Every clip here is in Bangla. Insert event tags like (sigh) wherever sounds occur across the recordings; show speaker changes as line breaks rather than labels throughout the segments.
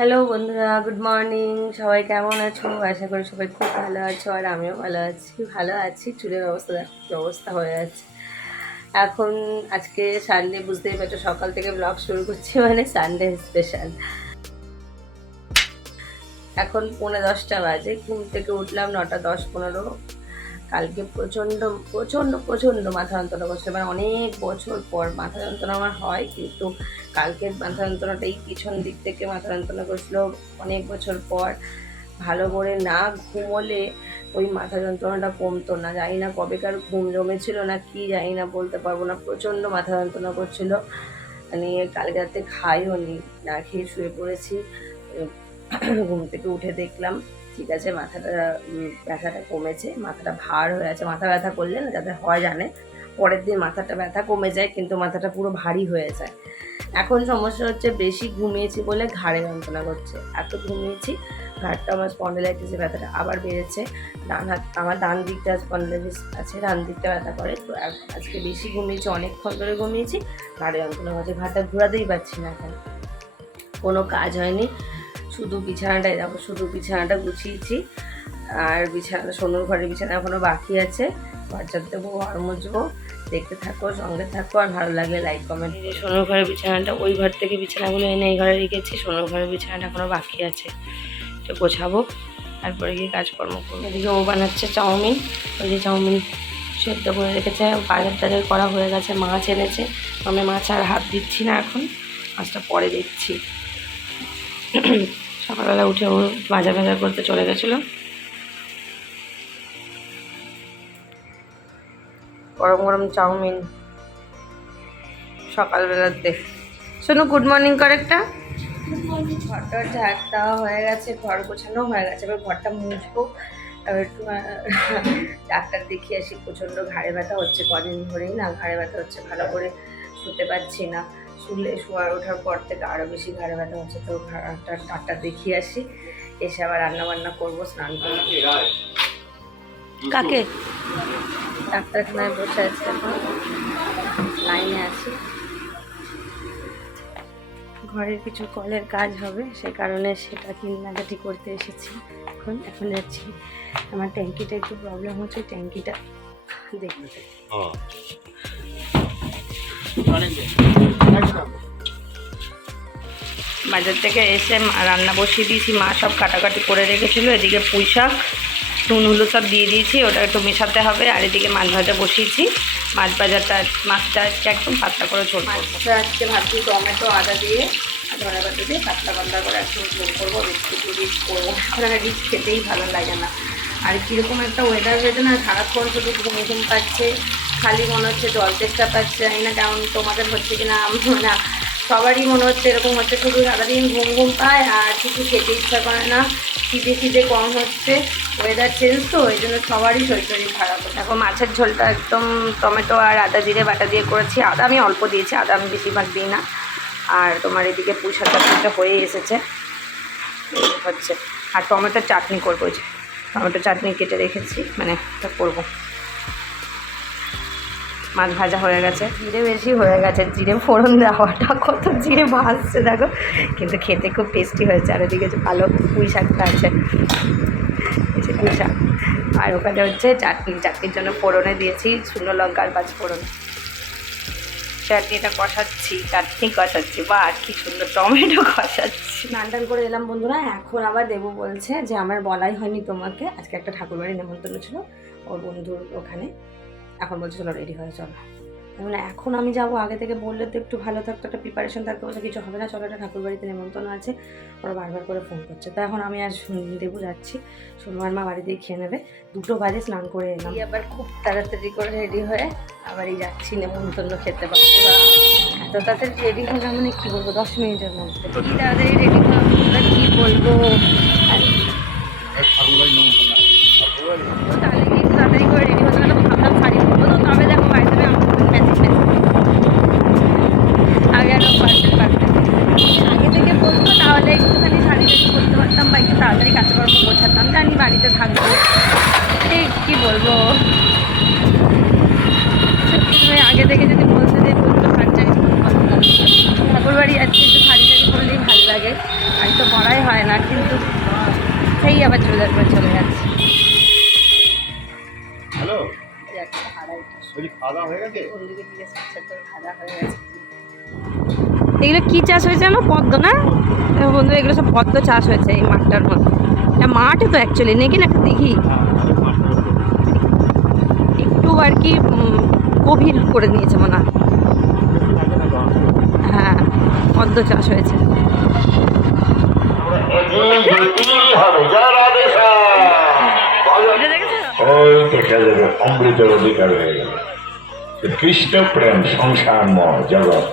হ্যালো বন্ধুরা গুড মর্নিং সবাই কেমন আছো? আশা করি সবাই খুব ভালো আছো, আর আমিও ভালো আছি। ভালো আছি, চুলের অবস্থা অবস্থা হয়ে আছে। এখন আজকে সানডে বুঝতেই পারছ, সকাল থেকে ব্লগ শুরু করছি মানে সানডে স্পেশাল এখন পৌনে দশটা বাজে, ঘুম থেকে উঠলাম নটা দশ পনেরো। কালকে প্রচণ্ড প্রচণ্ড প্রচণ্ড মাথা যন্ত্রণা করছে। মানে অনেক বছর পর মাথা যন্ত্রণা আমার হয়, কিন্তু কালকের মাথা যন্ত্রণাটা এই পিছন দিক থেকে মাথা যন্ত্রণা করছিল অনেক বছর পর। ভালো করে না ঘুমোলে ওই মাথা যন্ত্রণাটা কমতো না। জানি না কবেকার ঘুম জমেছিল না কি, জানি না, বলতে পারব না। প্রচণ্ড মাথা যন্ত্রণা করছিল। মানে কালকে রাতে খাইও নি না খেয়ে শুয়ে পড়েছি। ঘুম থেকে উঠে দেখলাম ঠিক আছে, মাথাটা ব্যথাটা কমেছে, মাথাটা ভার হয়ে আছে, মাথা ব্যথা করলে না যাতে হয় জানে। পরের দিন মাথাটা ব্যথা কমে যায়, কিন্তু মাথাটা পুরো ভারী হয়ে যায়। এখন সমস্যা হচ্ছে বেশি ঘুমিয়েছি বলে ঘাড়ে যন্ত্রণা করছে। এত ঘুমিয়েছি, ঘাড়টা আমার স্পন্ডেলাইটিসের ব্যথাটা আবার বেড়েছে। ডান হাত, আমার ডান দিকটা স্পন্ডেলাইটিস আছে, ডান দিকটা ব্যথা করে। তো আজকে বেশি ঘুমিয়েছি, অনেকক্ষণ ধরে ঘুমিয়েছি, ঘাড়ে যন্ত্রণা করছে। ঘাড়টা ঘোরাতেই পারছি না এখন। কোনো কাজ হয়নি। শুধু বিছানাটাই দেখো শুধু বিছানাটা গুছিয়েছি। আর বিছানা সোনুর ঘরের বিছানা এখনও বাকি আছে। বাচ্চার দেবো ঘর মুছবো দেখতে থাকো সঙ্গে থাকো আর ভালো লাগলে লাইক কমেন্ট সোনুর ঘরের বিছানাটা ওই ঘর থেকে বিছানাগুলো এনে এই ঘরে রেখেছি। সোনুর ঘরের বিছানাটা এখনও বাকি আছে। তো গোছাবো তারপরে গিয়ে কাজকর্ম করব। এদিকে ও বানাচ্ছে চাউমিন। ওই যে চাউমিন সেদ্ধ করে রেখেছে। বাজার টাজার করা হয়ে গেছে মাছ এনেছে। আমি মাছ আর হাত দিচ্ছি না এখন। মাছটা পরে দিচ্ছি (clears throat) সকালবেলা উঠে ও বাজার বাজার করতে চলে গেছিল। গরম গরম চাউমিন। সকালবেলাতে শোনো গুড মর্নিং কর একটা। ঘরটার ঝাড় দেওয়া হয়ে গেছে, ঘর গোছানো হয়ে গেছে, এবার ঘরটা মুছবো। ডাক্তার দেখিয়ে আসি, প্রচণ্ড ঘাড়ে ব্যথা হচ্ছে, কদিন ধরেই না ঘাড়ে ব্যথা হচ্ছে, ভালো করে শুতে পারছি না। শুলে শোয়ার ওঠার পর থেকে আরও বেশি ঘাড়ে ব্যথা হচ্ছে তো ঘাড়টা ডাক্তার দেখিয়ে আসি। এসে আবার রান্না বান্না করব স্নান করব। কাকে? ডাক্তারখানায় বসে আছে এখন। লাইনে আছি। ঘরের কিছু কলের কাজ হবে সে কারণে সেটা কিনাকাটি করতে এসেছি। এখন এখন যাচ্ছি। আমার ট্যাঙ্কিটা একটু প্রবলেম হচ্ছে ট্যাঙ্কিটা দেখতে। বাজার থেকে এসে রান্না বসিয়ে দিয়েছি। মা সব কাটাকাটি করে রেখেছিল। এদিকে পুঁই শাক, নুন সব দিয়ে দিয়েছি। ওটা একটু মেশাতে হবে। আর এদিকে মাছ ভাজা বসিয়েছি। মাছ ভাজাটা, মাছটা একদম পাতলা করে ঝোল মাছটা আজকে ভাবছি টমেটো, আদা দিয়ে, ধনে পাতা দিয়ে পাতলা পাতলা করে একদম ঝোল করব। একটু রিচ করব। রিচ খেতেই ভালো লাগে না। আর কীরকম একটা ওয়েদার হয়েছে না সারাক্ষণ শুধু ঘুম ঘুম পাচ্ছে। খালি মনে হচ্ছে জল চেষ্টা পাচ্ছে জানি না কেমন তোমাদের হচ্ছে কি না না সবারই মনে হচ্ছে এরকম হচ্ছে, শুধু সারাদিন ঘুম ঘুম পায় আর কিছু খেতে ইচ্ছা করে না, খিদে খিদে কম হচ্ছে ওয়েদার চেঞ্জ তো ওই জন্য সবারই শরীর শরীর খারাপ। এখন মাছের ঝোলটা একদম টমেটো আর আদা জিরে বাটা দিয়ে করেছি, আদা আমি অল্প দিয়েছি, আদা আমি বেশিরভাগ দিই না, আর তোমার এদিকে পুঁই শাকটা হয়ে এসেছে হচ্ছে। আর টমেটোর চাটনি করব যে টমেটো চাটনি কেটে রেখেছি মানে করব। মাছ ভাজা হয়ে গেছে। জিরে বেশি হয়ে গেছে। জিরে ফোড়ন দেওয়াটা (laughs) কত জিরে ভাজছে দেখো। কিন্তু খেতে খুব টেস্টি হয়েছে। আর ওদিকে যে ভালো পুঁই শাকটা আছে। পুঁই শাক। আর ওখানে হচ্ছে চাটনি। চাটনির জন্য ফোড়নে দিয়েছি শুকনো লঙ্কা আর পাঁচ ফোড়ন। চাটনিটা কষাচ্ছি, চাটনি কষাচ্ছি। বা আর কি সুন্দর টমেটো কষাচ্ছি। স্নান টান করে এলাম বন্ধুরা। এখন আবার দেবু বলছে যে, আমার বলাই হয়নি তোমাকে। আজকে একটা ঠাকুরবাড়ি নেমন্তন্ন ছিল। ওর বন্ধুর ওখানে। এখন বলছে চলো রেডি হয়ে চলো। মানে এখন আমি যাব। আগে থেকে বললে তো একটু ভালো থাকতো একটা প্রিপারেশন থাকতো বলছে কিছু হবে না চলো একটা ঠাকুর বাড়িতে নেমন্তন্ন আছে। ওরা বারবার করে ফোন করছে। তো এখন আমি আর শুন- দেবু যাচ্ছি সোনবার মা বাড়ি দিয়ে খেয়ে নেবে। দুটো বাজে স্নান করে এলাম। আবার খুব তাড়াতাড়ি করে রেডি হয়ে আবারই যাচ্ছি নেমন্তন্ন খেতে পারছি বা এত তাড়াতাড়ি রেডি হলাম মানে কী বলব? দশ মিনিটের মধ্যে। কি তাড়াতাড়ি রেডি হলাম কী বলব? তাহলে তাড়াতাড়ি করে রেডি হতে গেলাম ভাবলাম শাড়ি পরবো তো তবে দেখো বাড়িতে আমি আমার ম্যাচিং আগে আরও পারফেক্ট পারফেক্ট আগে থেকে বলতো তাহলে একটুখানি শাড়ি রেডি করতে পারতাম বা একটু তাড়াতাড়ি কাজকর্ম গোছাতাম জানি বাড়িতে থাকব। এই কী বলব? সত্যি তুমি আগে থেকে যদি বলতে যে বলতো শাড়ি টাড়ি ঠাকুর বাড়ি যাচ্ছি একটু শাড়ি টাড়ি পরলেই ভালো লাগে। আর তো পরাই হয় না কিন্তু সেই আবার চুড়িদার করে চলে যাচ্ছে।
হ্যালো? খাওয়া হয়ে গেছে?
বন্ধুকে জিজ্ঞেস করছে তোর খাওয়া হয়ে গেছে? এগুলো কি চাষ হয়েছে জানো? পদ্ম না? বন্ধু এগুলো সব পদ্ম চাষ হয়েছে এই মাঠটার মধ্যে। এটা মাঠে তো অ্যাকচুয়ালি নাকি না একটা দিঘি? একটু আর কি গভীর করে নিয়েছে মনে হয়। হ্যাঁ পদ্ম চাষ হয়েছে।
অমৃতের অধিকার হয়ে গেল। কৃষ্ণ প্রেম সংসারময় জগৎ।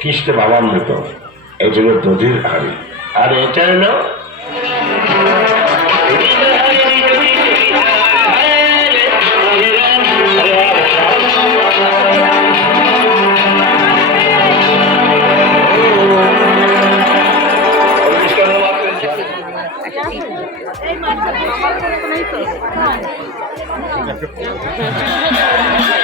কৃষ্ণ ভাবামৃত এটা হলো দধির হাড়ি। আর এটা হলো
অভ্যাস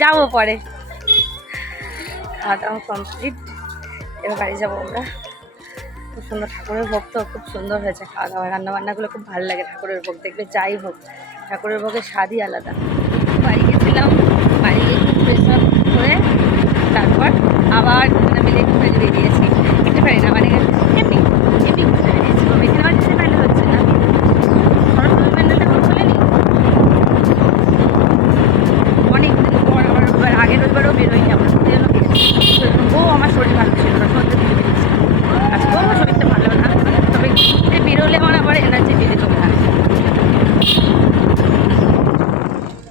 যাব পরে। খাওয়া দাওয়া কমপ্লিট এবার বাড়ি যাব আমরা। খুব সুন্দর ঠাকুরের ভোগ তো, খুব সুন্দর হয়েছে খাওয়া দাওয়া। রান্নাবান্নাগুলো খুব ভালো লাগে ঠাকুরের ভোগ। দেখবে যাই হোক, ঠাকুরের ভোগের স্বাদই আলাদা বাড়ি গেছিলাম বাড়ি গিয়ে একটু ফ্রেশ আপ করে তারপর আবার দুজনে মিলে একটু কাজে বেরিয়েছি একটু পারি না মানে এমনি এমনি ঘুরতে বেরিয়েছি এখানে আমার কিছু প্যান্ডেল হচ্ছে না সরস্বতী প্যান্ডেলটা এখন চলেনি অনেক দিন পর আবার রবিবার আগের রবিবারও বেরোয়নি আমরা ঘুরতে গেলাম ও আমার শরীর ভালো ছিল না সন্ধ্যে দিকে বেরিয়েছি আজকেও আমার শরীরটা ভালো না তবে বেরোলে আমার আবার এনার্জি বেড়ে চলে আসে।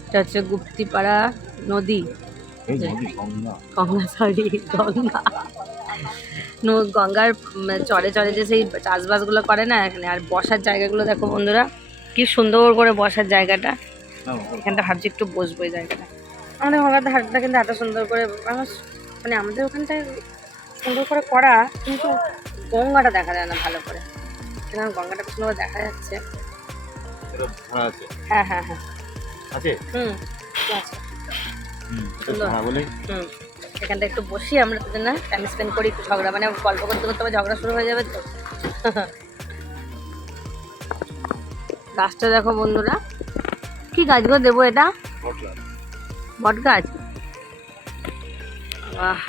এটা হচ্ছে গুপ্তিপাড়া নদী। গঙ্গা। সরি গঙ্গা। ন- গঙ্গার চরে চরে যে সেই চাষবাসগুলো করে না এখানে আর বসার জায়গাগুলো দেখো বন্ধুরা কি সুন্দর করে বসার জায়গাটা। এখানটা ভাবছি একটু বসবো এই জায়গাটা। আমাদের গঙ্গার ধারটা কিন্তু এত সুন্দর করে আমার মানে আমাদের ওখানটায় সুন্দর করে করা কিন্তু গঙ্গাটা দেখা যায় না ভালো করে। এখানে গঙ্গাটা সুন্দর দেখা যাচ্ছে। হ্যাঁ হ্যাঁ হ্যাঁ।
আছে?
হুম এখানটা একটু বসি আমরা দুজন। না টাইম স্পেন্ড করি একটু ঝগড়া। মানে গল্প করতে করতে আবার ঝগড়া শুরু হয়ে যাবে তো। গাছটা দেখো বন্ধুরা। কি গাছ গো দেবো এটা? বট গাছ বাহ।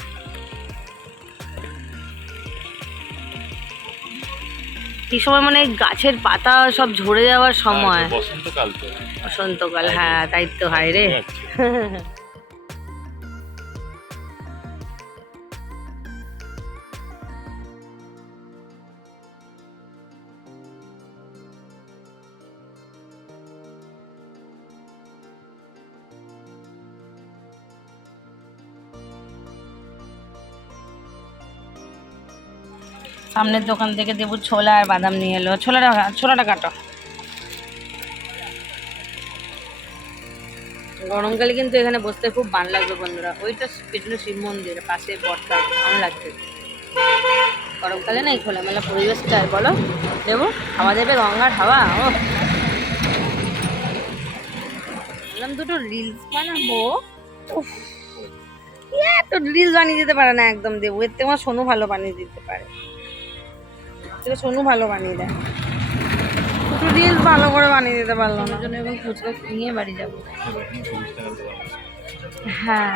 এই সময় মানে গাছের পাতা সব ঝরে যাওয়ার সময়।
বসন্তকাল তো।
বসন্তকাল হ্যাঁ তাই তো হায় রে। সামনের দোকান থেকে দেবু ছোলা আর বাদাম নিয়ে এলো। ছোলাটা ছোলাটা কাটো। গরমকালে কিন্তু এখানে বসতে খুব ভালো লাগবে বন্ধুরা। ওইটা পেছনে শিব মন্দির পাশে বটটা ভালো লাগছে। গরমকালে না এই খোলামেলা পরিবেশটা বলো, দেবো হাওয়া দেবে গঙ্গার হাওয়া? ও। বললাম, দুটো রিলস বানাবো? এত রিলস বানিয়ে দিতে পারে না একদম দেবো। এর থেকে আমার সোনু ভালো বানিয়ে দিতে পারে। থেকে সোনু ভালো বানিয়ে দেয়। দুটো রিলস ভালো করে বানিয়ে দিতে পারল না। জন্য এবং ফুচকা নিয়ে বাড়ি যাব। হ্যাঁ।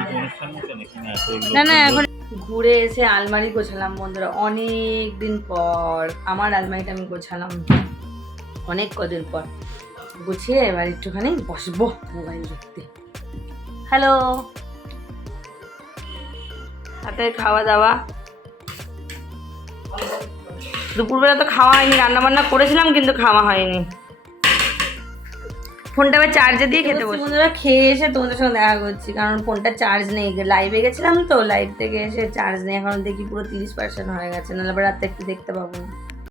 না না এখন ঘুরে এসে আলমারি গোছালাম বন্ধুরা। অনেক দিন পর আমার আলমারিটা আমি গোছালাম। অনেক কদিন পর। গুছিয়ে এবার একটুখানি বসবো মোবাইল দেখতে। হ্যালো। হাতে খাওয়া দাওয়া। দুপুরবেলা তো খাওয়া হয়নি রান্না বান্না করেছিলাম কিন্তু খাওয়া হয়নি। ফোনটা আবার চার্জে দিয়ে খেতে বসে। বন্ধুরা, খেয়ে এসে তোমাদের সঙ্গে দেখা করছি, কারণ ফোনটা চার্জ নেই। লাইভে গেছিলাম তো লাইভ থেকে এসে চার্জ নেই। এখন দেখি পুরো তিরিশ পার্সেন্ট হয়ে গেছে, নাহলে আবার রাতে একটু দেখতে পাবো। না